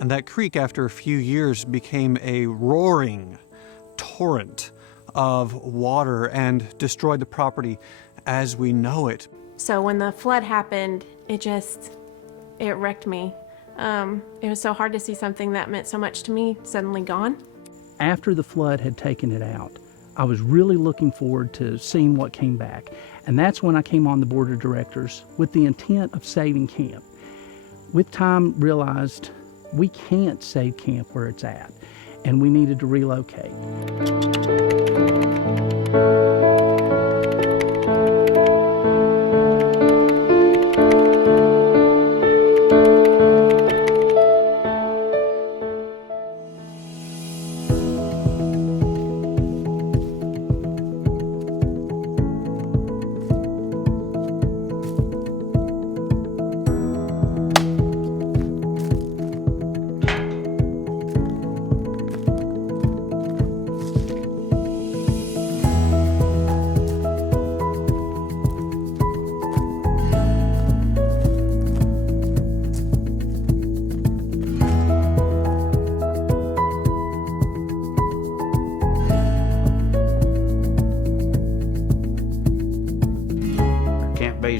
And that creek, after a few years, became a roaring torrent of water and destroyed the property as we know it. So when the flood happened, it wrecked me. It was so hard to see something that meant so much to me suddenly gone. After the flood had taken it out, I was really looking forward to seeing what came back. And that's when I came on the board of directors with the intent of saving camp. With time, realized we can't save camp where it's at, and we needed to relocate.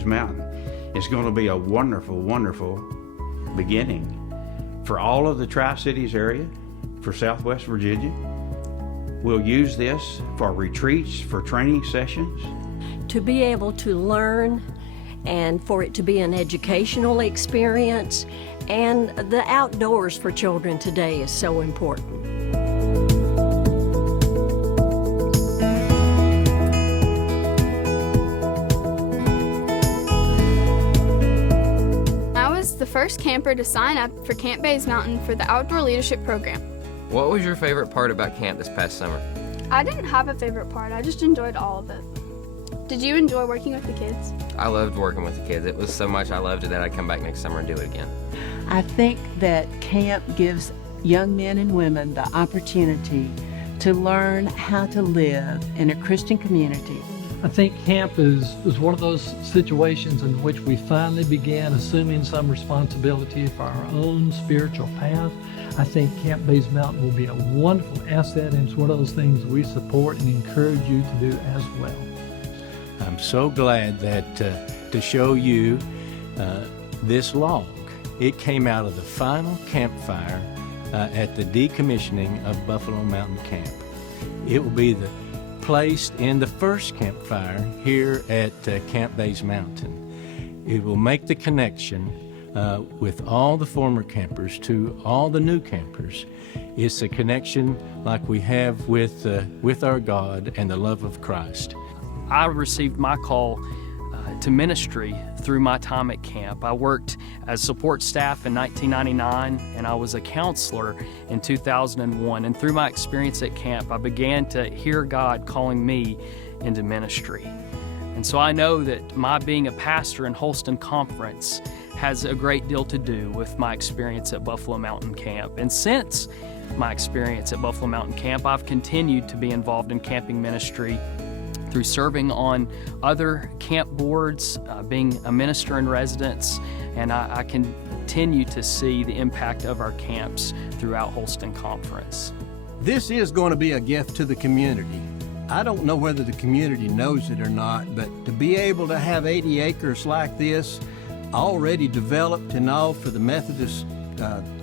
Mountain is going to be a wonderful, wonderful beginning for all of the Tri-Cities area, for Southwest Virginia. We'll use this for retreats, for training sessions. To be able to learn and for it to be an educational experience, and the outdoors for children today is so important. The first camper to sign up for Camp Bays Mountain for the Outdoor Leadership Program. What was your favorite part about camp this past summer? I didn't have a favorite part, I just enjoyed all of it. Did you enjoy working with the kids? I loved working with the kids. It was so much I loved it that I'd come back next summer and do it again. I think that camp gives young men and women the opportunity to learn how to live in a Christian community. I think camp is one of those situations in which we finally began assuming some responsibility for our own spiritual path. I think Camp Bays Mountain will be a wonderful asset, and it's one of those things we support and encourage you to do as well. I'm so glad that to show you this log. It came out of the final campfire at the decommissioning of Buffalo Mountain Camp. It will be placed in the first campfire here at Camp Bays Mountain. It will make the connection with all the former campers to all the new campers. It's a connection like we have with our God and the love of Christ. I received my call to ministry through my time at camp. I worked as support staff in 1999, and I was a counselor in 2001. And through my experience at camp, I began to hear God calling me into ministry. And so I know that my being a pastor in Holston Conference has a great deal to do with my experience at Buffalo Mountain Camp. And since my experience at Buffalo Mountain Camp, I've continued to be involved in camping ministry through serving on other camp boards, being a minister in residence, and I continue to see the impact of our camps throughout Holston Conference. This is going to be a gift to the community. I don't know whether the community knows it or not, but to be able to have 80 acres like this already developed and all for the Methodist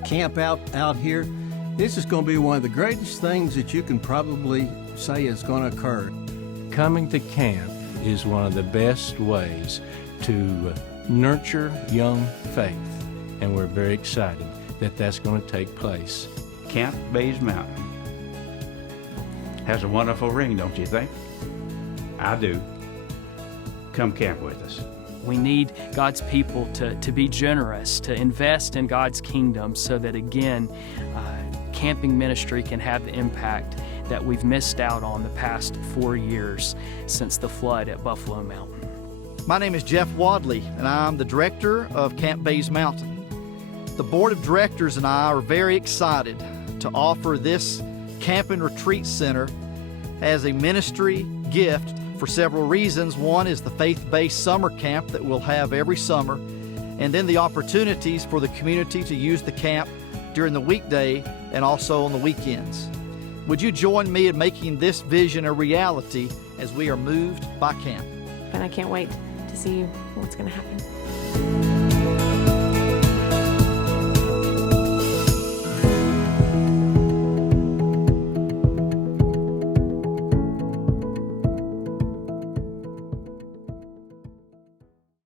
camp out here, this is going to be one of the greatest things that you can probably say is going to occur. Coming to camp is one of the best ways to nurture young faith, and we're very excited that that's going to take place. Camp Bays Mountain has a wonderful ring, don't you think? I do. Come camp with us. We need God's people to be generous, to invest in God's kingdom so that, again, camping ministry can have the impact that we've missed out on the past 4 years since the flood at Buffalo Mountain. My name is Jeff Wadley, and I'm the director of Camp Bays Mountain. The board of directors and I are very excited to offer this camp and retreat center as a ministry gift for several reasons. One is the faith-based summer camp that we'll have every summer, and then the opportunities for the community to use the camp during the weekday and also on the weekends. Would you join me in making this vision a reality as we are moved by camp? And I can't wait to see what's going to happen.